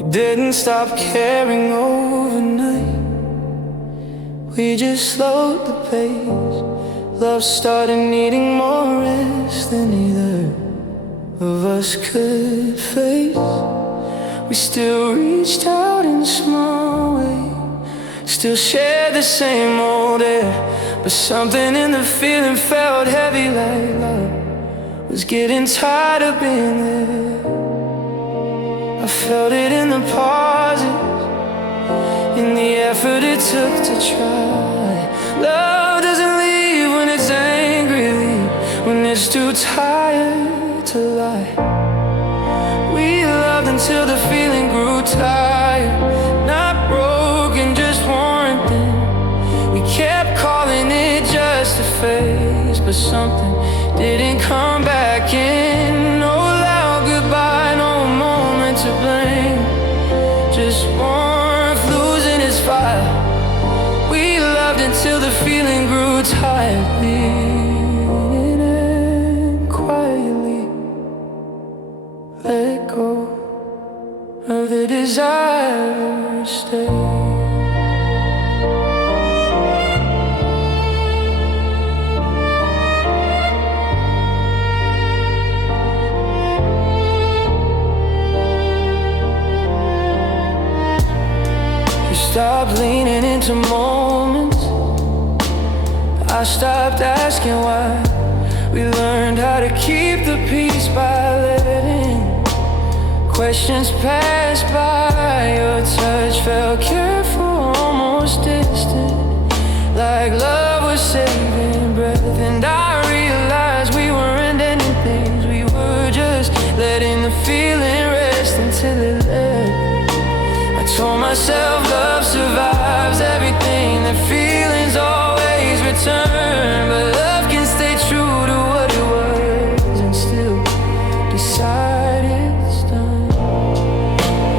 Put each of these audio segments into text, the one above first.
We didn't stop caring overnight. We just slowed the pace. Love started needing more rest than either of us could face. We still reached out in small ways, still shared the same old air, but something in the feeling felt heavy, like love was getting tired of being there. I felt it in the pauses, in the effort it took to try. Love doesn't leave when it's angry, leave when it's too tired to lie. We loved until the feeling grew tired, not broken, just worn thin. We kept calling it just a phase, but something didn't come back in. No loud goodbye, no moment to blame, just warmth losing its fire. We loved until the feeling grew tired, leaning in quietly, let go of the desire to stay. Stopped leaning into moments, I stopped asking why. We learned how to keep the peace by letting questions pass by. Your touch felt careful, almost distant, like love was saving breath. And I realized we weren't ending things, we were just letting the feeling rest until it left. I told myself love survives everything, that feelings always return, but love can stay true to what it was and still decide it's done.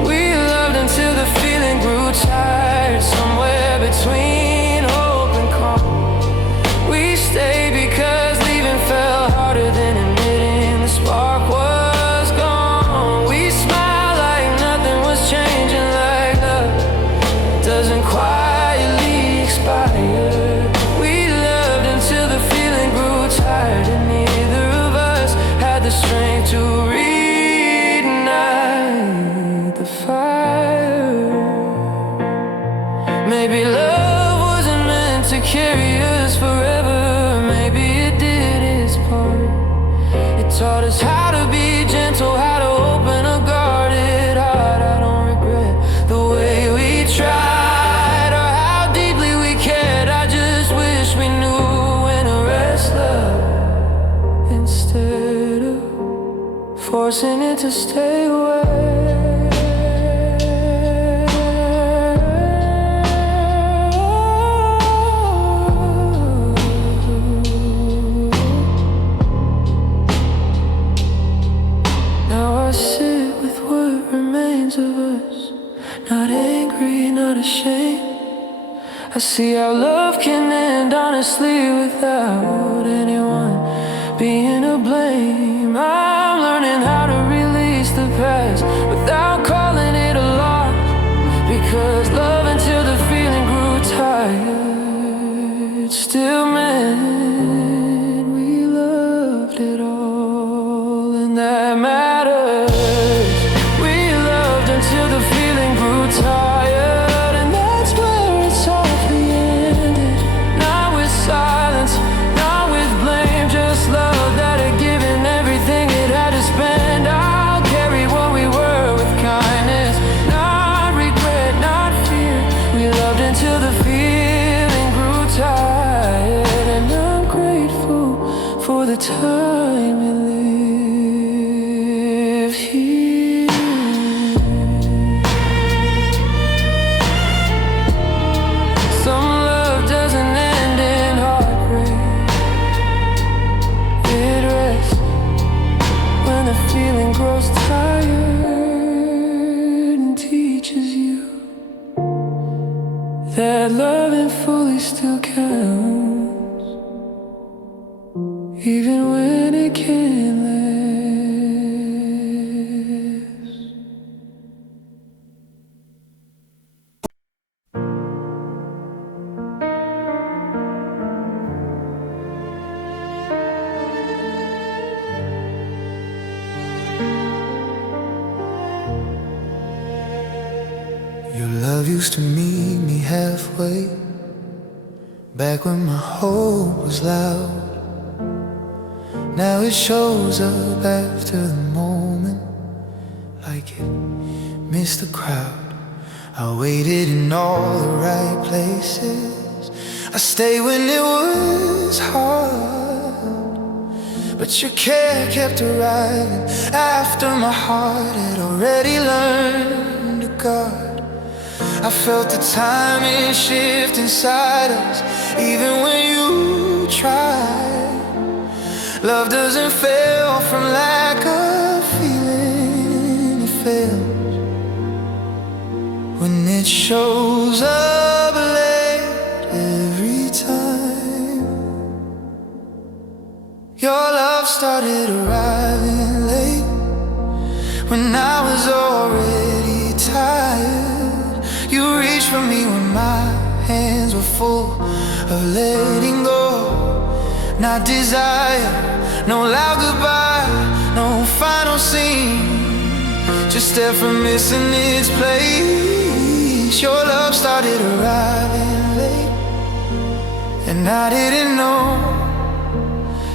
We loved until the feeling grew tired, somewhere between hope and calm. We stayed because leaving felt harder than admitting the spark was gone. We smiled like nothing was changing, like love doesn't quietly expire. We loved until the feeling grew tired, and neither of us had the strength to reignite the fire. Maybe love wasn't meant to carry us forever, maybe it did its part. It taught us how to be gentle, how to open a guarded heart. I don't regret the way we tried or how deeply we cared. I just wish we knew when to rest love instead of forcing it to stay away. Now I sit with what remains of us, not angry, not ashamed. I see how love can end honestly without anyone being to blame. I'm learning how to release the past without calling it a loss, because love until the feeling grew tired still meant we loved it all, and that matters. We loved until the feeling grew tired, and that's where it softly ended. Not with silence, not with blame, just love that had given everything it had to spend. I'll carry what we were with kindness, not regret, not fear. We loved until the feeling grew tired, and I'm grateful for the time we live here. Some love doesn't end in heartbreak, it rests when the feeling grows tired and teaches you that loving fully still counts, even when it can't last. Love used to meet me halfway, back when my hope was loud. Now it shows up after the moment, like it missed the crowd. I waited in all the right places, I stayed when it was hard, but your care kept arriving after my heart had already learned to guard. I felt the timing shift inside us, even when you tried. Love doesn't fail from lack of feeling, it fails when it shows up late every time. Your love started arriving late when I was already tired. You reached for me when my hands were full of letting go. Not desire, no loud goodbye, no final scene, just effort missing its place. Your love started arriving late, and I didn't know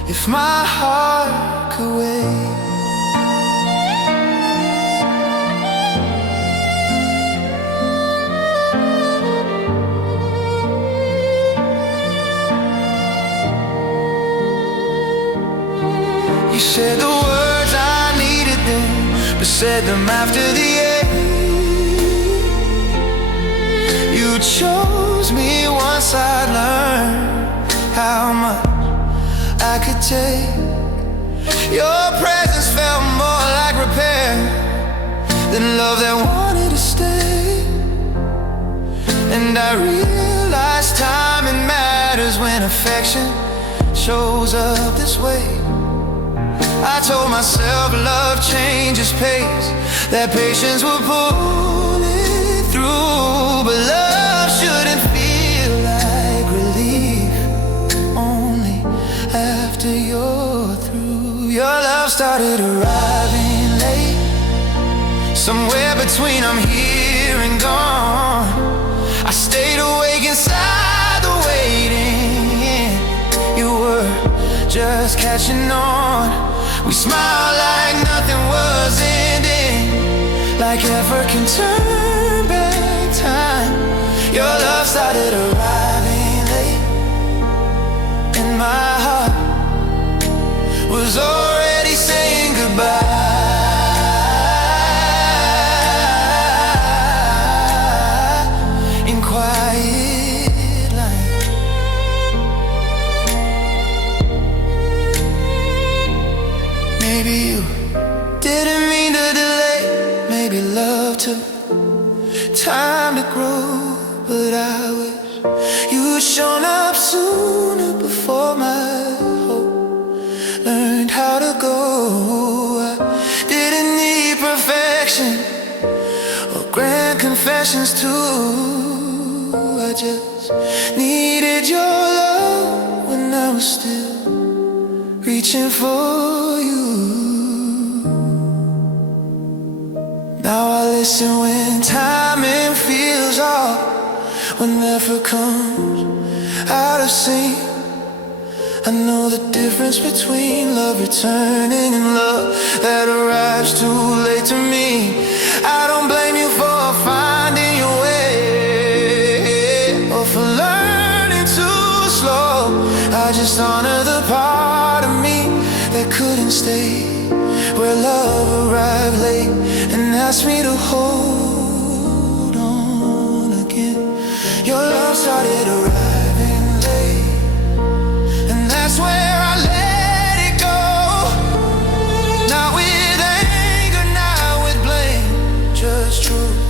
if my heart could wait. You said the words I needed then, but said them after the end. You chose me once I learned how much I could take. Your presence felt more like repair than love that wanted to stay. And I realized timing matters when affection shows up this way. I told myself love changes pace, that patience would pull it through. But love shouldn't feel like relief only after you're through. Your love started arriving late, somewhere between I'm here and gone. I stayed awake inside the waiting, you were just catching on. We smiled like nothing was ending, like effort can turn back time. Your love started arriving late, and my heart was already saying goodbye. In quiet light, maybe you didn't mean to delay, maybe love took time to grow. But I wish you'd shown up sooner, before my hope learned how to go. I didn't need perfection or grand confessions too. I just needed your love when I was still reaching for you. Now I listen when timing feels off, when effort comes out of sync. I know the difference between love returning and love that arrives too late to me. I don't blame you for finding your way, or for learning too slow. I just honor the part of me that couldn't stay where love arrived late and asked me to hold on again. Your love started arriving late, and that's where I let it go. Not with anger, not with blame, just truth.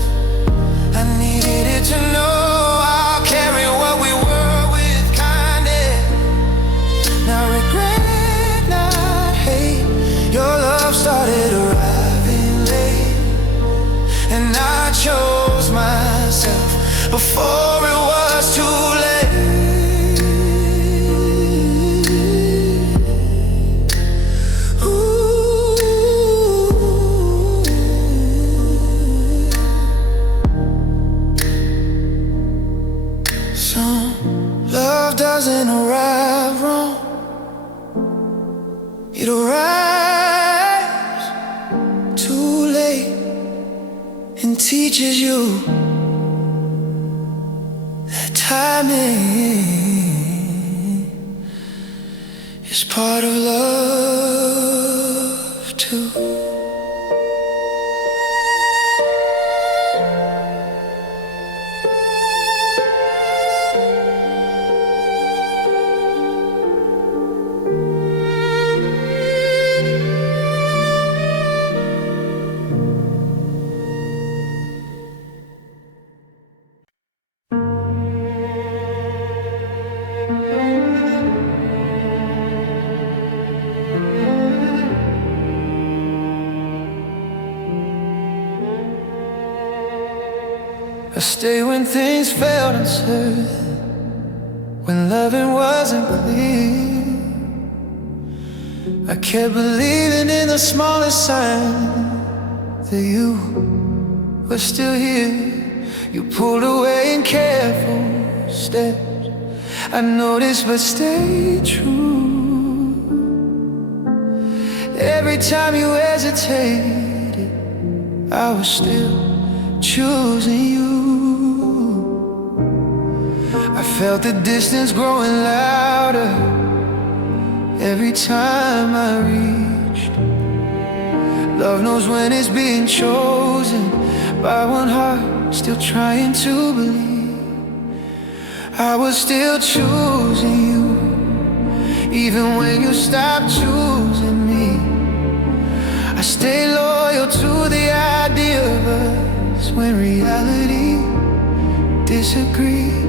I needed it to know I'll carry what we were with kindness. Now regret, not hate. Your love started arriving late, and I chose myself before it was too late. Ooh. doesn't arrive wrong. It arrives too late and teaches you that timing is part of love too. I stayed when things felt uncertain, when loving wasn't clear. I kept believing in the smallest sign that you were still here. You pulled away in careful steps, I noticed but stayed true. Every time you hesitated, I was still choosing you. I felt the distance growing louder every time I reached. Love knows when it's being chosen by one heart, still trying to believe. I was still choosing you, even when you stopped choosing me. I stay loyal to the idea of us when reality disagreed.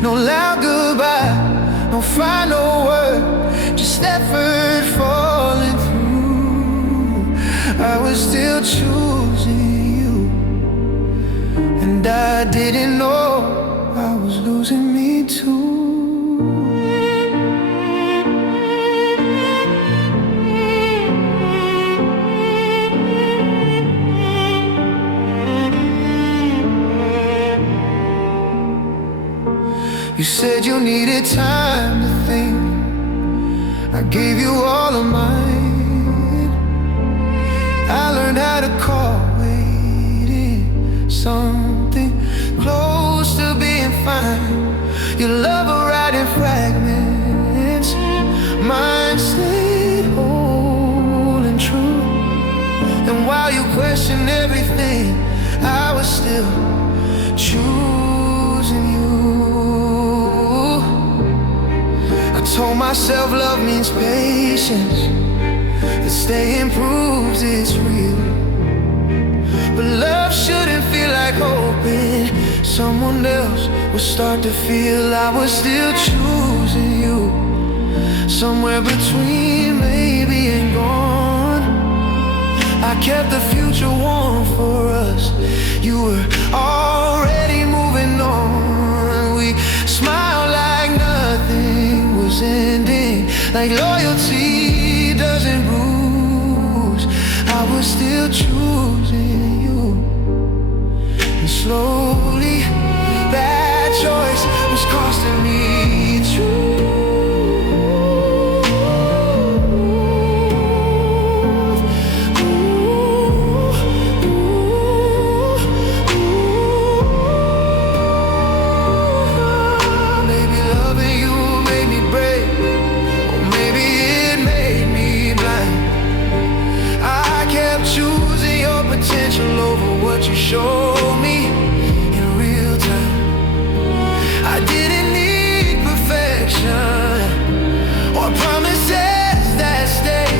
No loud goodbye, no final word, just effort falling through. I was still choosing you, and I didn't know I was losing me too. You said you needed time to think. I gave you all of mine. I learned how to call waiting something close to being fine. Your love arrived in fragments, mine stayed whole and true. And while you questioned everything, I was still choosing you. Told myself love means patience, that staying proves it's real. But love shouldn't feel like hoping someone else would start to feel. I was still choosing you, somewhere between maybe and gone. I kept the future warm for us. You were already moving on. We smiled like nothing was ending, like loyalty doesn't bruise. I was still choosing you, and slowly that choice was costing me truth. Maybe loving you made me brave, or maybe it made me blind. I kept choosing your potential over what you showed me in real time. I didn't need perfection or promises that stay.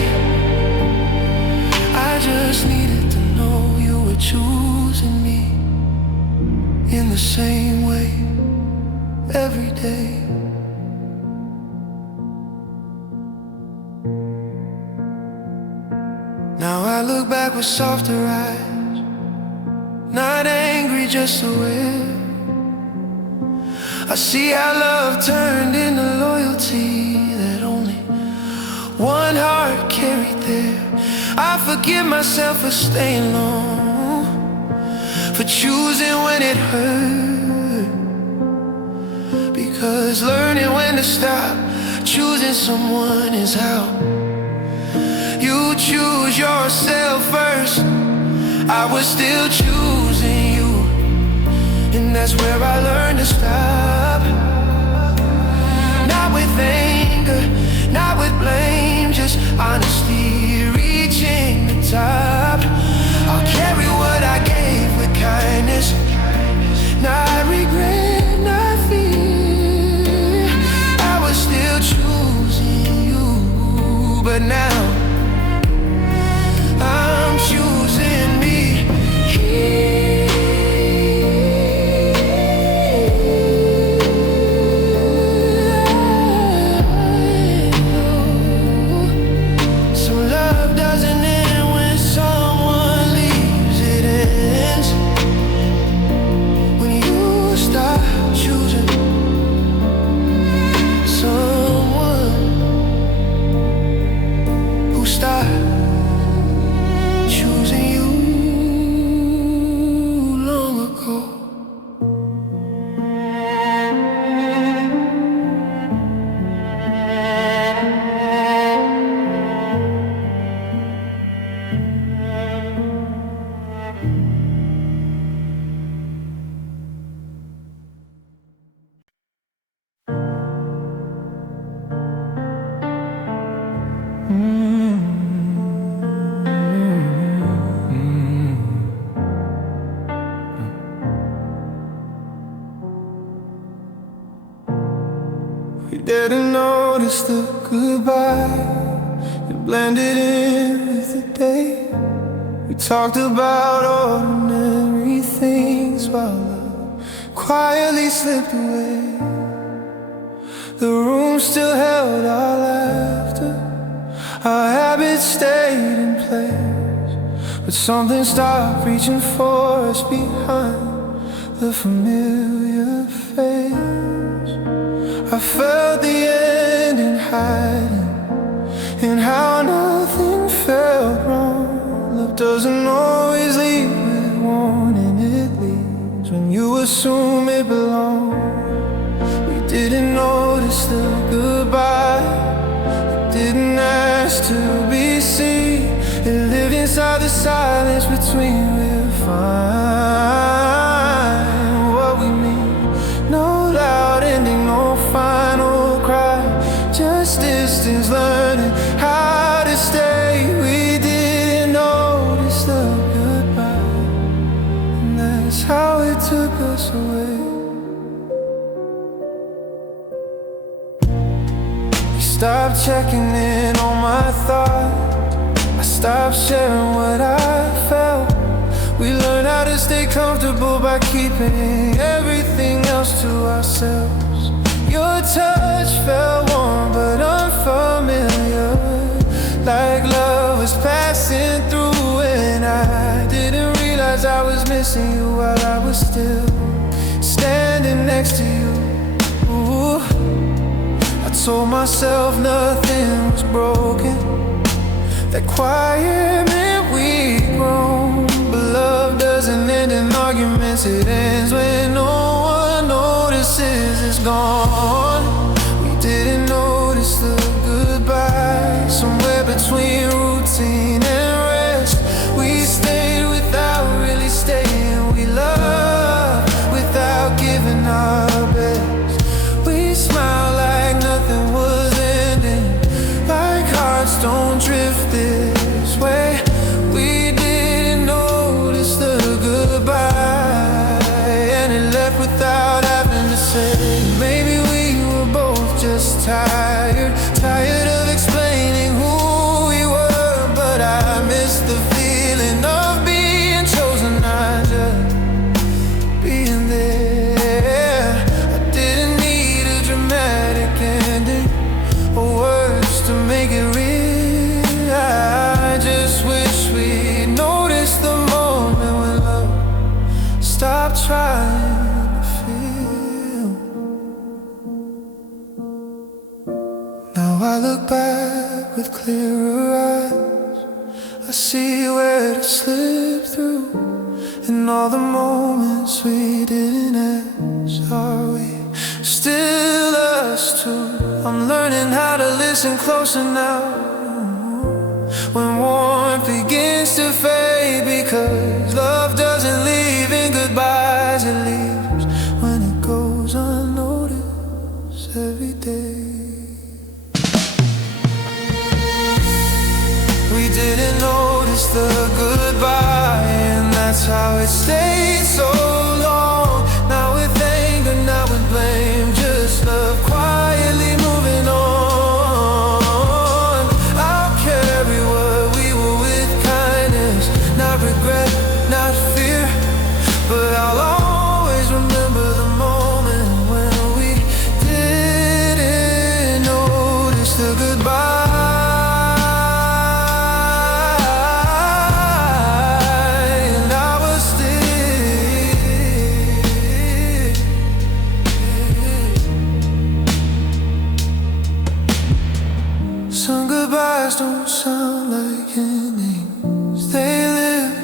I just needed to know you were choosing me in the same way every day. Now I look back with softer eyes, not angry, just aware. I see how love turned into loyalty that only one heart carried there. I forgive myself for staying long, for choosing when it hurt, because learning when to stop choosing someone is how you choose yourself first. I was still choosing you, and that's where I learned to stop. Not with anger, not with blame, just honestly reaching the top. I'll carry what I gave with kindness, not regret, not fear. I was still choosing you, but now I'm choosing me. So love doesn't end when someone leaves, it ends when you stop choosing someone who stopped choosing you long ago. We didn't notice the goodbye, it blended in with the day. We talked about ordinary things while love quietly slipped away. The room still held our laughter, our habits stayed in place, but something stopped reaching for us behind the familiar face. I felt the end in hiding, and how nothing felt wrong. Love doesn't always leave with warning, it leaves when you assume it belongs. We didn't notice the goodbye, we didn't ask to be seen. It lived inside the silence between. We'll find what we mean. No loud ending, no final cry, just distance, learning how to stay. We didn't notice the goodbye, and that's how it took us away. We stopped checking in on my thoughts, I stopped sharing what I felt. We learned how to stay comfortable by keeping everything else to ourselves. Your touch felt warm but unfamiliar, like love was passing through, and I didn't realize I was missing you while I was still standing next to you. Ooh. I told myself nothing was broken, that quiet meant we'd grown. But love doesn't end in arguments, it ends when no one notices it's gone. We didn't notice the goodbye, somewhere between routine and rest. We stayed without really staying, we loved without giving our best. We smiled like nothing was ending, like hearts don't drift this way. We didn't notice the goodbye, and it left without having to say. Maybe we were both just tired of explaining who we were, but I missed the feeling of being chosen, not just being there. I didn't need a dramatic ending or words to make it real. I just wish we noticed the moment when love stopped trying to feel. Now I look back with clearer eyes, I see where to slip through, and all the moments we didn't ask. Are we still us two? I'm learning how to listen closer now. When warmth begins to fade, because love doesn't leave in goodbyes, it leaves when it goes unnoticed every day. We didn't notice the goodbye, and that's how it stayed so long. Now with anger, now with blame, just love quietly moving on. I'll carry what we were with kindness, not regret, not fear, but I'll always remember the moment when we didn't notice the goodbye. Some goodbyes don't sound like endings. They live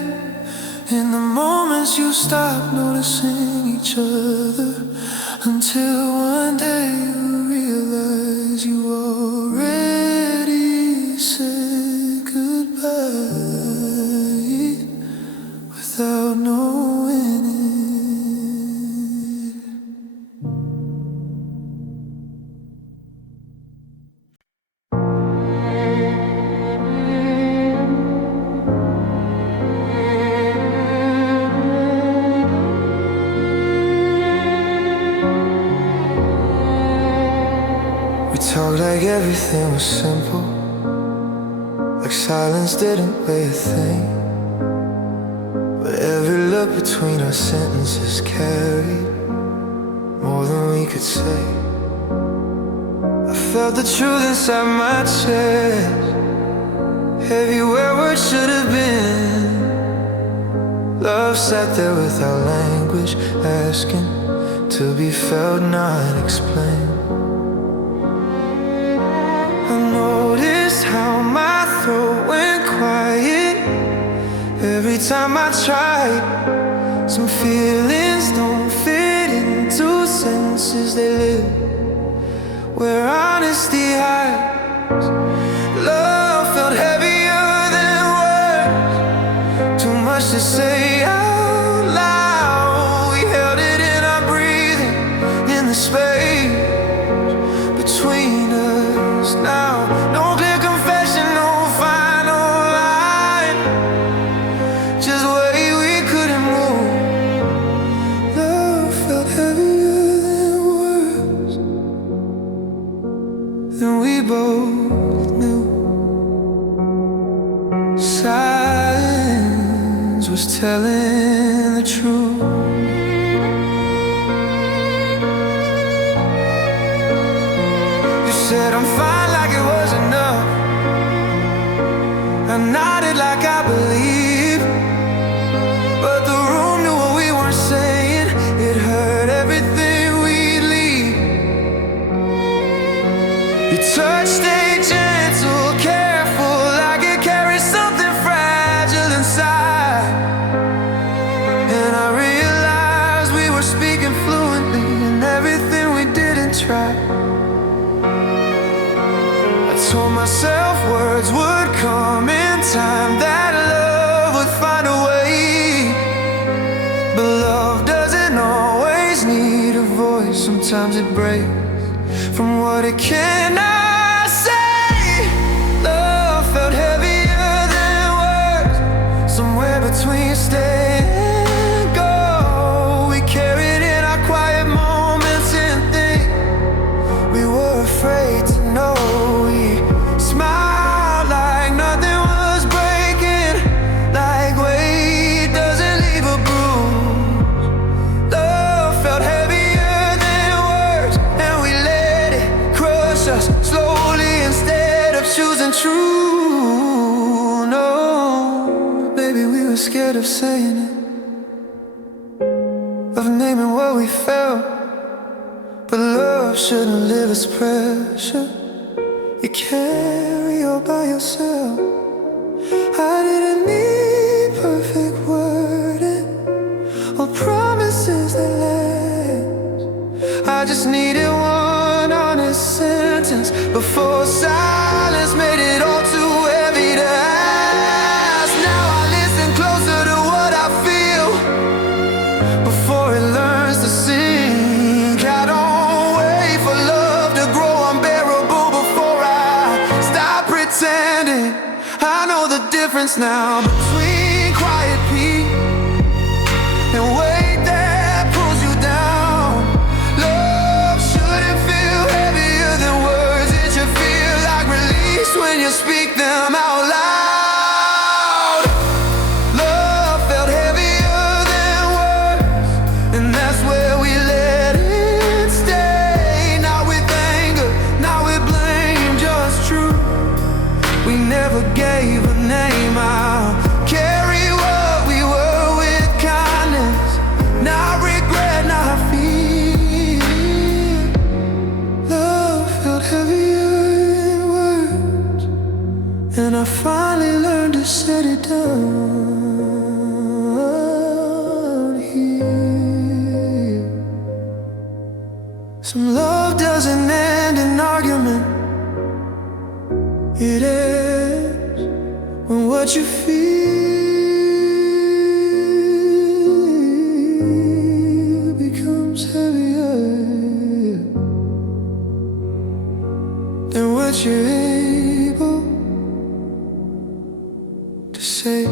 in the moments you stop noticing each other, until one day you realize you already said goodbye without knowing it. Talked like everything was simple, like silence didn't weigh a thing. But every look between our sentences carried more than we could say. I felt the truth inside my chest, heavy where words should have been. Love sat there without language, asking to be felt, not explained. How my throat went quiet every time I tried. Some feelings don't fit into sentences, they live where honesty hides. Love felt heavier than words, too much to say out loud. We held it in our breathing, in the space between us now. No and we both knew silence was telling the truth. You said I'm fine like it was enough. I nodded like I believed, but the room knew what we weren't saying. It hurt everything we'd leave. Your touch stayed gentle, careful, like it carries something fragile inside. And I realized we were speaking fluently in everything we didn't try. I told myself words would come in time, that love would find a way. But love doesn't always need a voice, sometimes it breaks from what it cannot say. Love felt heavier than words, somewhere between stay and go. We carried in our quiet moments and think we were afraid to know. We smiled like nothing was breaking, like weight doesn't leave a bruise. Love felt heavier than words, and we let it crush us slowly instead of choosing true. No, baby, we were scared of saying it, of naming what we felt. But love shouldn't live as pressure you carry all by yourself. I didn't need perfect wording or promises that last. I just needed one honest sentence before silence made it all too heavy to ask. Now I listen closer to what I feel before it learns to sink. I don't wait for love to grow unbearable before I stop pretending. I know the difference now between quiet peace and weight that pulls you down. Love shouldn't feel heavier than words. It should feel like release when you speak them out loud. Love felt heavier than words, and that's where we let it stay. Not with anger, not with blame, just truth. We never gave a name. I'll carry what we were with kindness, not regret, not fear. Love felt heavier than words, and I finally learned to set it down here. Some love doesn't end in argument. It ends when what you feel becomes heavier than what you're able to say.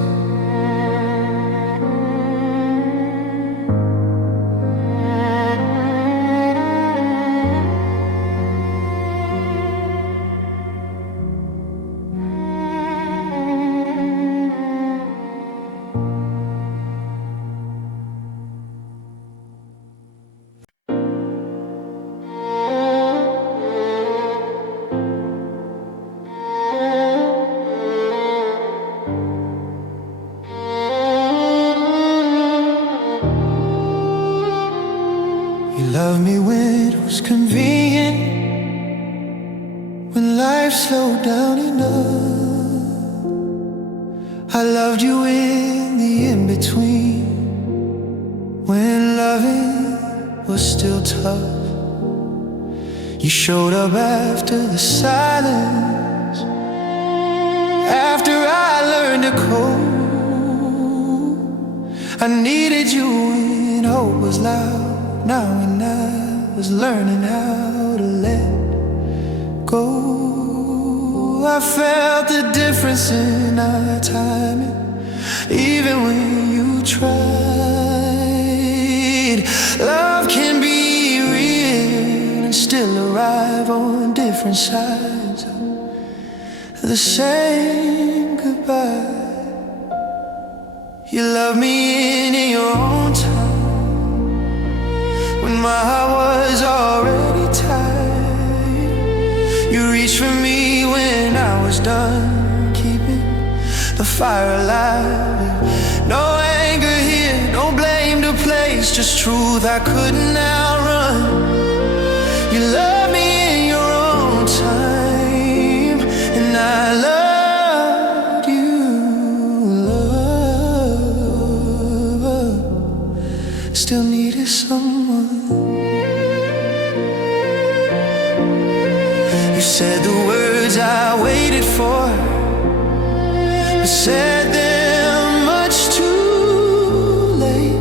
You loved me when it was convenient, when life slowed down enough. I loved you in the in-between, when loving was still tough. You showed up after the silence, after I learned to cope. I needed you when hope was loud. Now when I was learning how to let go, I felt the difference in our timing, even when you tried. Love can be real and still arrive on different sides of the same goodbye. You love me in your own time, when my heart was already tired. You reached for me when I was done keeping the fire alive. No anger here, no blame to place, just truth I couldn't outrun. You love me in your own time, and I loved you. Love still needed someone. You said the words I waited for, but said them much too late.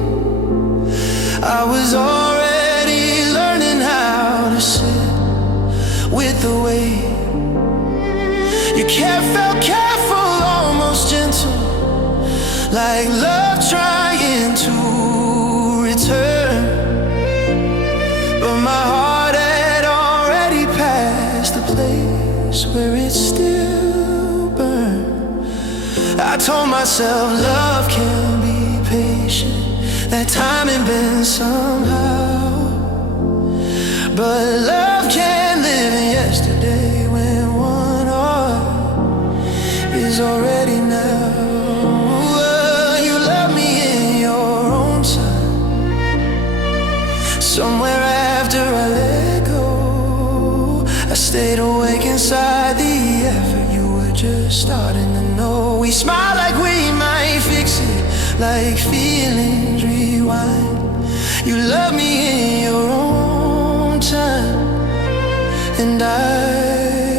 I was already learning how to sit with the weight. You felt careful, almost gentle, like love trying to return. But my heart had already passed the place where it still burned. I told myself love can be patient, that timing bends somehow. But love can't live in yesterday when one heart is already now. You love me in your own time, somewhere after I let go. I stayed awake inside the effort you were just starting to know. We smile like we might fix it, like feelings rewind. You love me in your own time, and I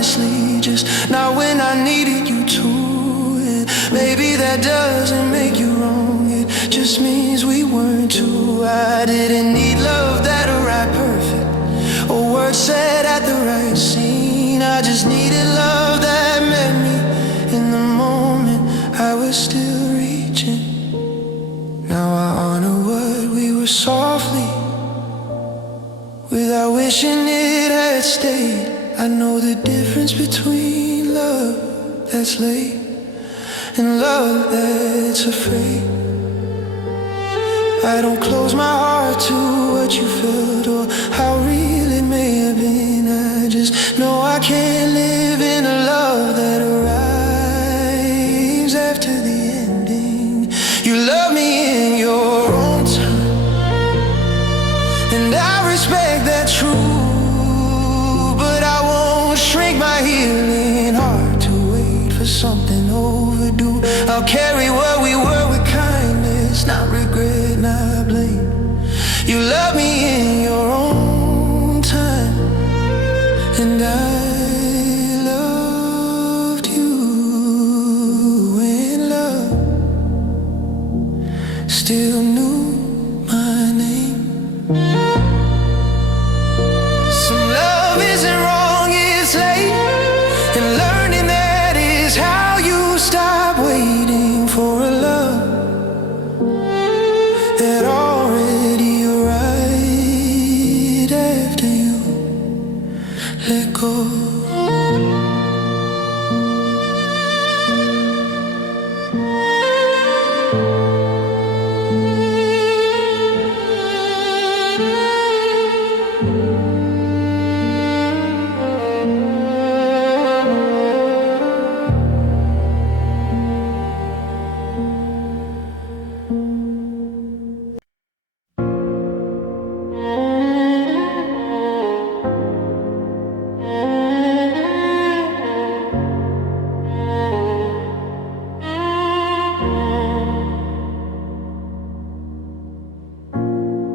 honestly, just not when I needed you to. And maybe that doesn't make you wrong, it just means we weren't two. I didn't need love that arrived perfect, or words said at the right scene. I just needed love that met me in the moment I was still reaching. Now I honor what we were softly, without wishing it had stayed. I know the difference between love that's late and love that's afraid. I don't close my heart to what you felt or how real it may have been. I just know I can't live in a love that arrives after the ending. You love me in your own time, and I respect that truth. But I won't shrink my healing heart to wait for something overdue. I'll carry what we were with kindness, not regret, not blame. You love me in your own time, and I loved you when love still knew my name. Some love isn't wrong, it's late, and learning that is how you stop waiting for a love that already arrived after you let go.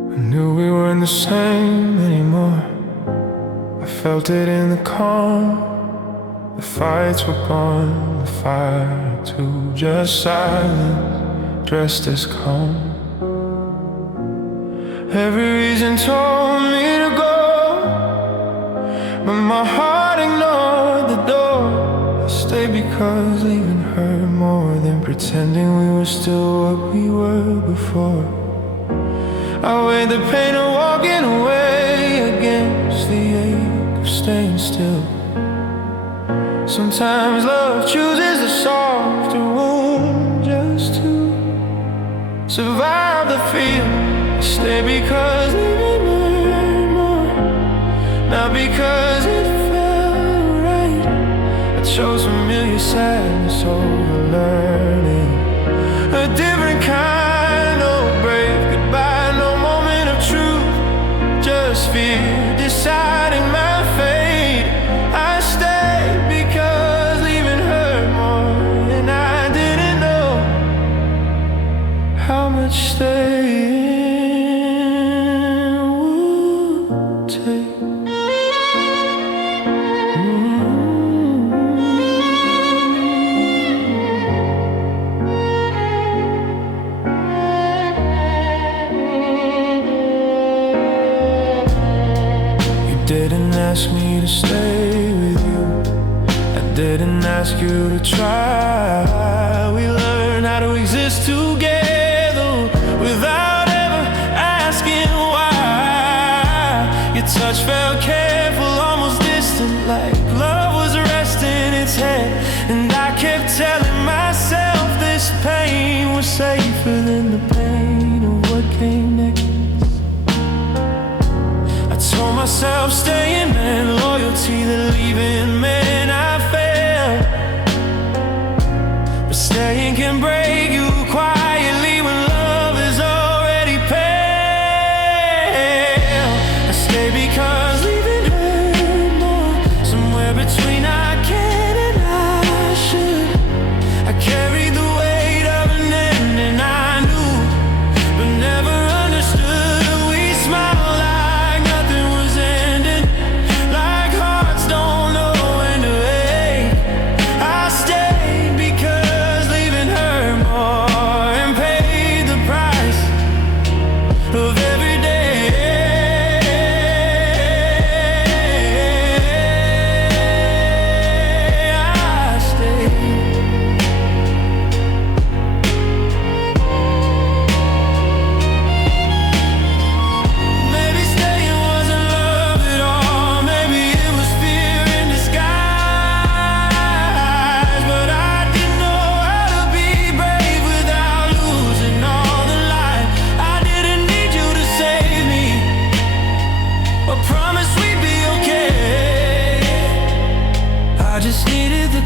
I knew we weren't the same anymore. I felt it in the calm. The fights were gone, the fire too. Just silence, dressed as calm. Every reason told me to go, but my heart ignored the door. I stayed because leaving hurt more than pretending we were still what we were before. I weighed the pain of walking away against the ache of staying still. Sometimes love chooses a softer wound just to survive the feel. I stay because leaving hurt more, not because it felt right. I chose familiar sadness over learning a different kind of brave goodbye. No moment of truth, just fear deciding my fate. I stayed because leaving hurt more, and I didn't know how much staying would take. Didn't ask me to stay with you, I didn't ask you to try. We learned how to exist together without ever asking why. Your touch felt careful, almost distant, like love was resting its head. And I kept telling myself this pain was safer than the pain of what came next. Told myself staying meant loyalty, that leaving meant I failed. But staying can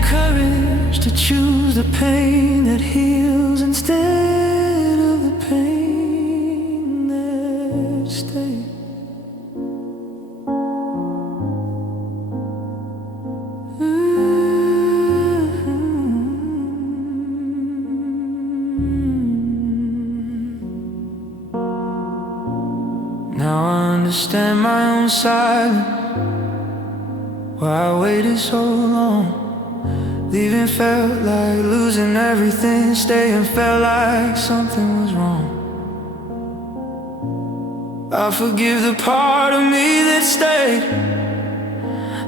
courage to choose the pain that heals instead of the pain that stays. Now I understand my own silence, why I waited so long. Leaving felt like losing everything. Staying felt like something was wrong. I forgive the part of me that stayed,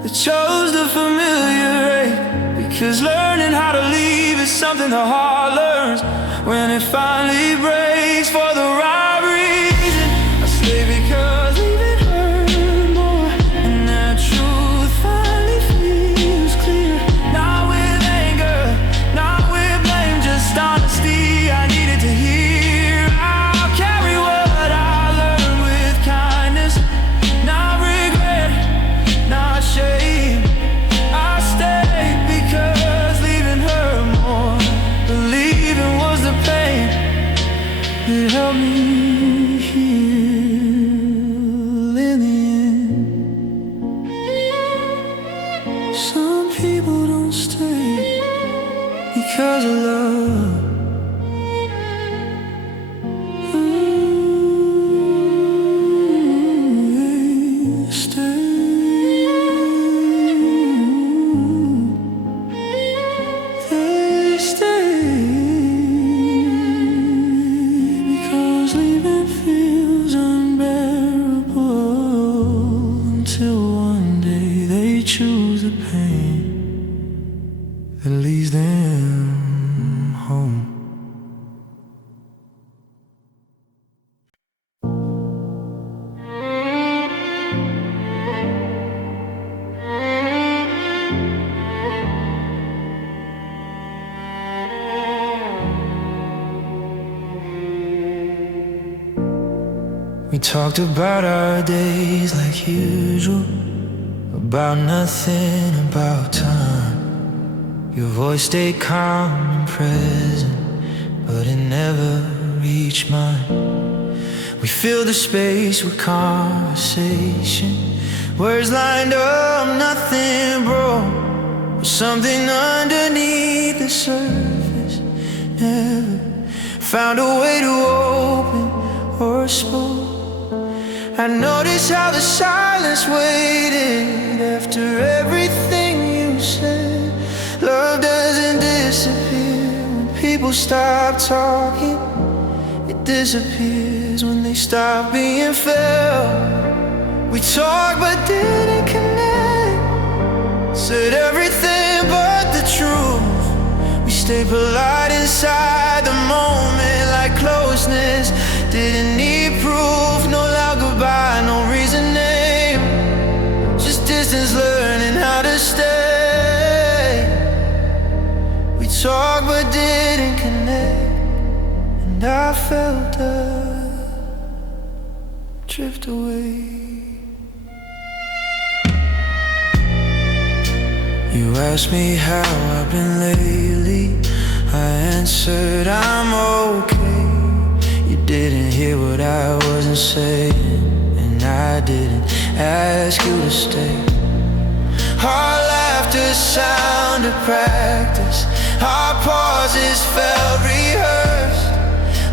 that chose the familiar ache. Because learning how to leave is something the heart learns when it finally breaks for the right reason. I stay because leaving hurt more, and that truth finally feels clear. Not with anger, not with blame, just honesty I needed to hear. I'll carry what I learned with kindness, not regret, not shame. I stay because leaving hurt more. Believing was the pain that helped me heal in the end. Some people don't stay because of love. They stay. They stay because leaving feels unbearable until one day they choose the pain that leads them home. We talked about our days like usual, about nothing, about time. Your voice stayed calm and present, but it never reached mine. We filled the space with conversation, words lined up, nothing broke. But something underneath the surface never found a way to open or spoke. I noticed how the silence waited after everything you said. Love doesn't disappear when people stop talking. It disappears when they stop being felt. We talked but didn't connect, said everything but the truth. We stayed polite inside the moment, like closeness didn't need proof. No loud goodbye, no reason name, just distance, learning how to stay. We talked but didn't connect, and I felt us drift away. You asked me how I've been lately. I answered I'm okay. You didn't hear what I wasn't saying, and I didn't ask you to stay. Our laughter sounded practice, our pauses felt rehearsed,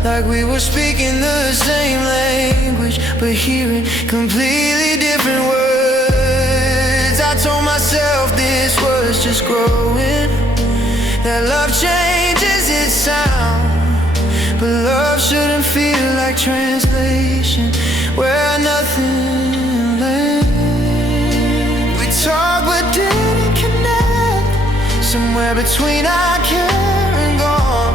like we were speaking the same language, but hearing completely different words. I told myself this was just growing, that love changes its sound, but love shouldn't feel like translation, where nothing lands. We talked but didn't connect, somewhere between I care and gone.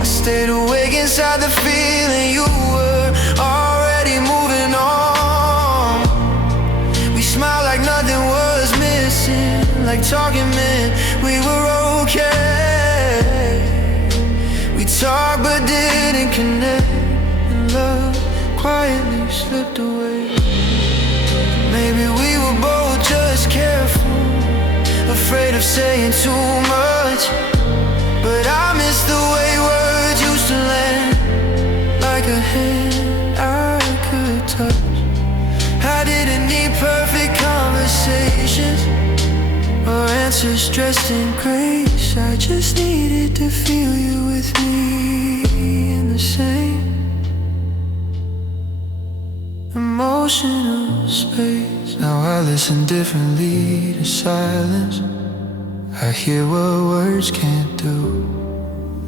I stayed awake inside the feeling you were already moving on. We smiled like nothing was missing, like talking meant we were okay. We talked but didn't connect, and love quietly slipped away. Maybe we were both just careful of afraid of saying too much, but I miss the way words used to land, like a hand I could touch. I didn't need perfect conversations or answers dressed in grace. I just needed to feel you with me in the same emotional space. Now I listen differently to silence. I hear what words can't do.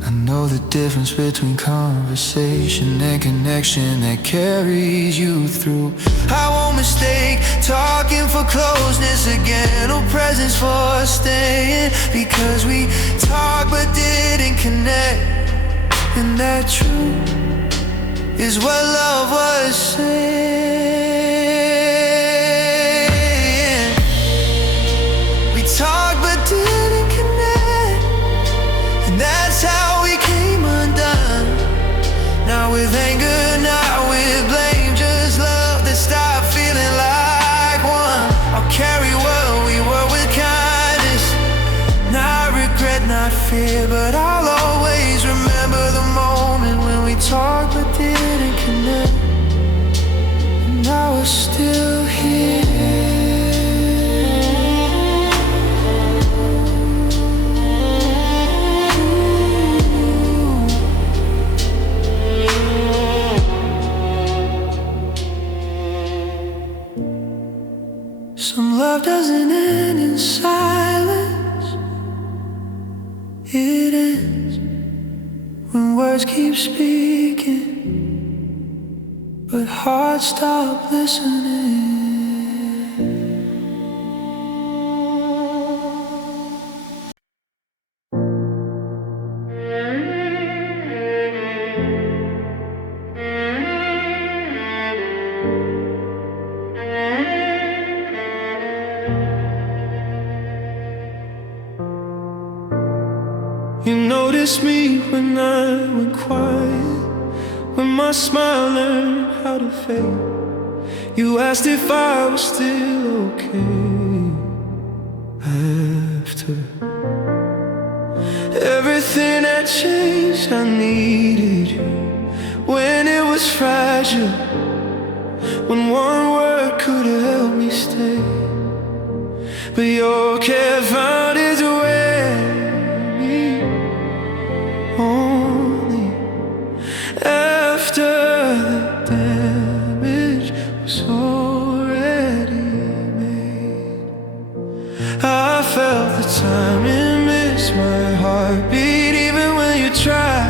I know the difference between conversation and connection that carries you through. I won't mistake talking for closeness again, or presence for staying, because we talked but didn't connect. And that truth is what love was saying. We talked but didn't connect, and that's how we came undone. Now with anger, not with blame, just love that stopped feeling like one. I'll carry what we were with kindness, not regret, not fear, but I'll always remember the moment when we talked but didn't connect. And now we're still here. Some love doesn't end in silence. It ends when words keep speaking, but hearts stop listening. You noticed me when I went quiet, when my smile learned how to fade. You asked if I was still okay after everything had changed. I needed you when it was fragile, when one word could have helped me stay. But your care found its way only after the damage was already made. I felt the time and missed my heartbeat, even when you try.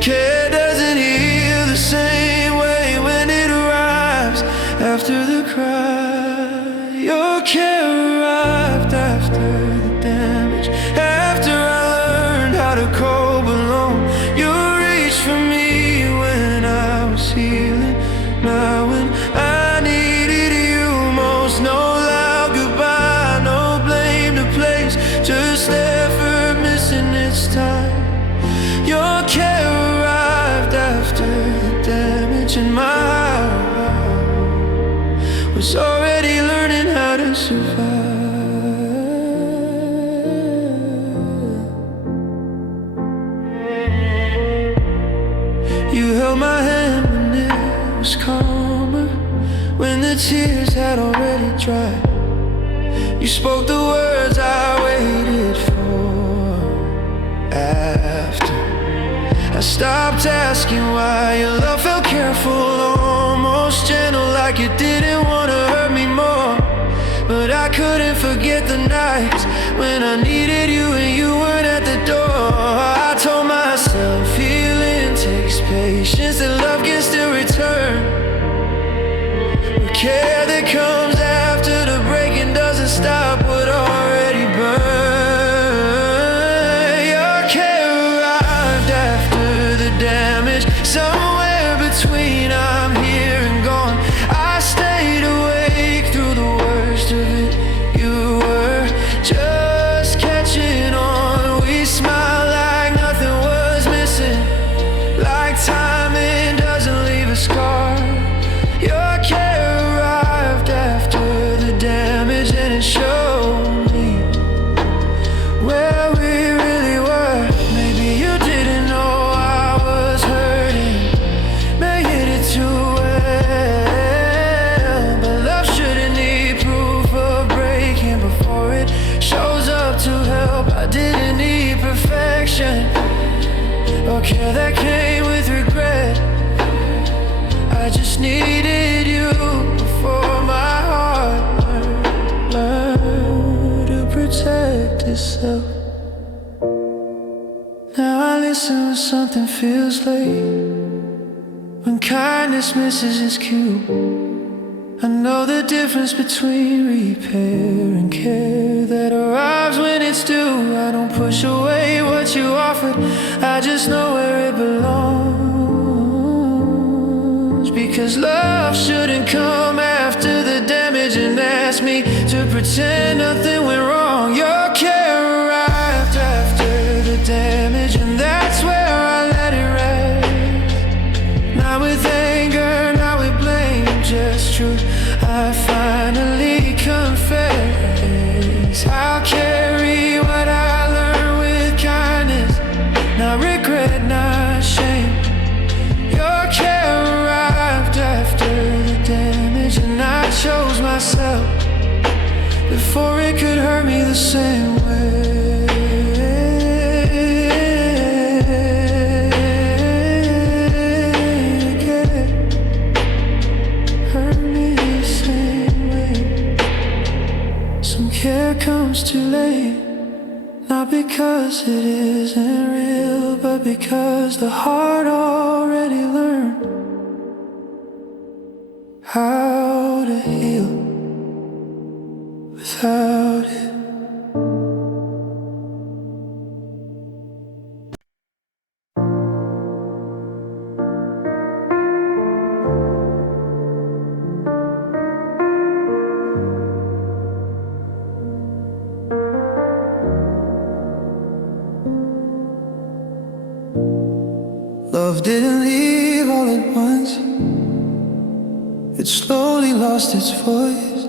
Care doesn't heal the same way when it arrives after the cry. Your care arrived after the damage, after I to cope alone. You reached for me when I was healing, now when I needed you most. No loud goodbye, no blame to place, just effort missing its time. Your care arrived after the damage, and my heart was already learning how to survive. You held my hand when it was calmer, when the tears had already dried. You spoke the words I waited for after I stopped asking why. Your love felt careful, almost gentle, like you didn't want to hurt me more. But I couldn't forget the nights when I needed you and you weren't at the door. I told myself healing takes patience, and love can still return. The care that comes after the breaking doesn't stop what already burned. Your care arrived after the damage, somewhere between I'm here and gone. I stayed awake through the worst of it. You were just catching on. We smiled like nothing was missing, like timing doesn't leave a scar. Your care arrived after the damage, and it showed. care that came with regret. I just needed you before my heart learned to protect itself. Now I listen when something feels late, when kindness misses its cue. I know the difference between repair and care that arrives when it's due. I don't push away what you offered, I just know where it belongs. Because love shouldn't come after the damage and ask me to pretend nothing went wrong. Your care arrived after the damage, and that's where I let it rest. Not with anger, not with blame, just truth. I finally confess. I'll carry what I learned with kindness, not regret, not shame. Your care arrived after the damage, and I chose myself before it could hurt me the same way. Care comes too late, not because it isn't real, but because the heart already learned how to heal without it. Love didn't leave all at once, it slowly lost its voice.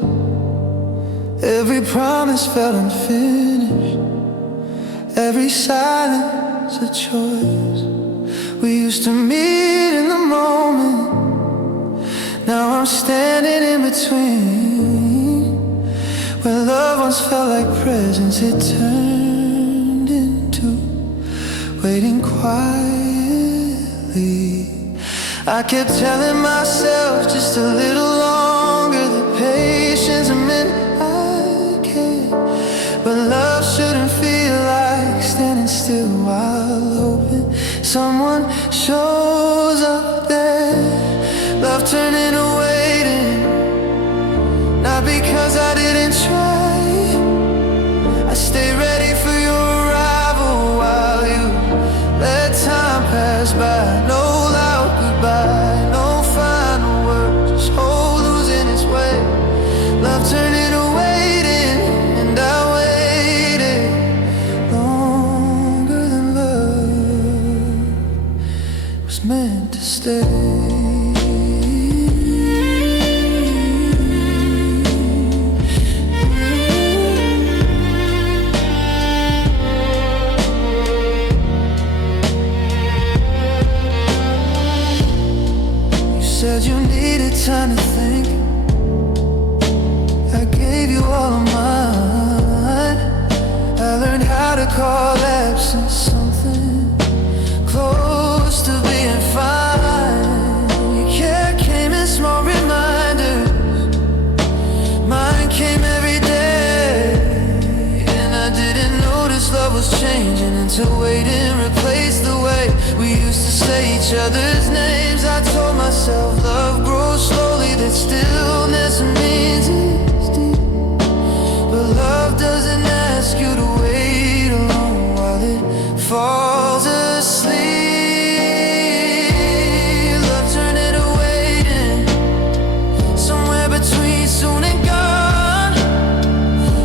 Every promise felt unfinished, every silence a choice. We used to meet in the moment, now I'm standing in between. Where love once felt like presence, it turned into waiting quietly. I kept telling myself just a little longer, the patience meant I cared. But love shouldn't feel like standing still while hoping someone shows up there. Love turned into waiting, not because I didn't try. I stayed ready for your arrival while you let time pass by. No loud goodbye, no final words, just hope losing its way. Love turned into waiting, and I waited longer than love was meant to stay. Said you needed time to think, I gave you all of mine. I learned how to call absence something close to being fine. Your care came in small reminders, mine came every day. And I didn't notice love was changing until waiting replaced the way we used to say each other's names. I told myself love grows slowly, that stillness means it's deep. But love doesn't ask you to wait alone while it falls asleep. Love turned into waiting, somewhere between soon and gone.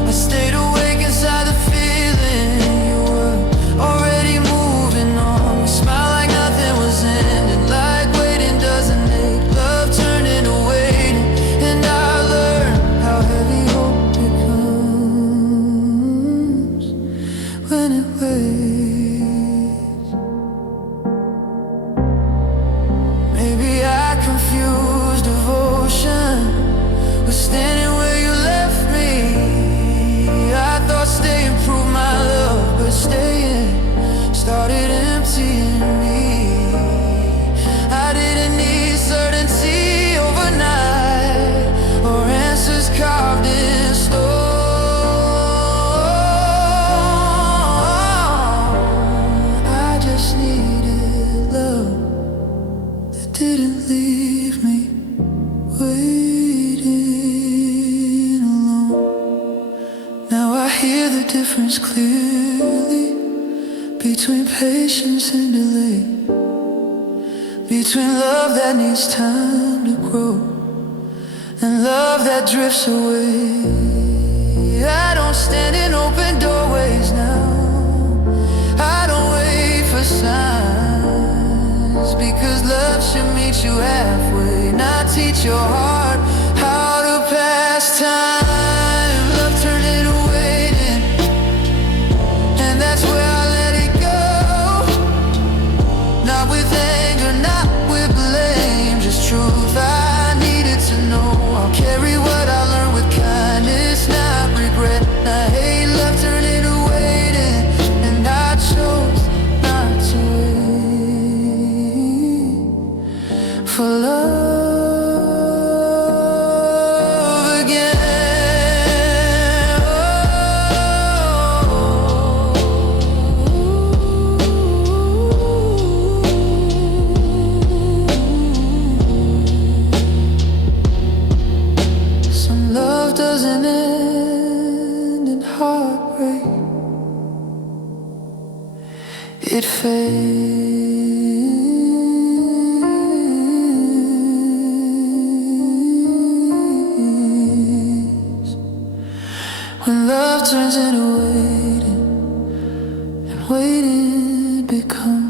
I stayed awake inside the feeling you were already moving on. We smiled like nothing was ending, like waiting doesn't make love turn into waiting. And I learned hear the difference clearly between patience and delay, between love that needs time to grow and love that drifts away. I don't stand in open doorways now. I don't wait for signs, because love should meet you halfway, not teach your heart how to pass time. Love turned into waiting, and that's where I let it go. Not with anger, not with blame, just truth I needed to know. I'll carry what I learned with kindness, not regret. Not hate. Love turned into waiting, and I chose not to wait for love again. Some love doesn't end in heartbreak, it fades. When love turns into waiting, and waiting becomes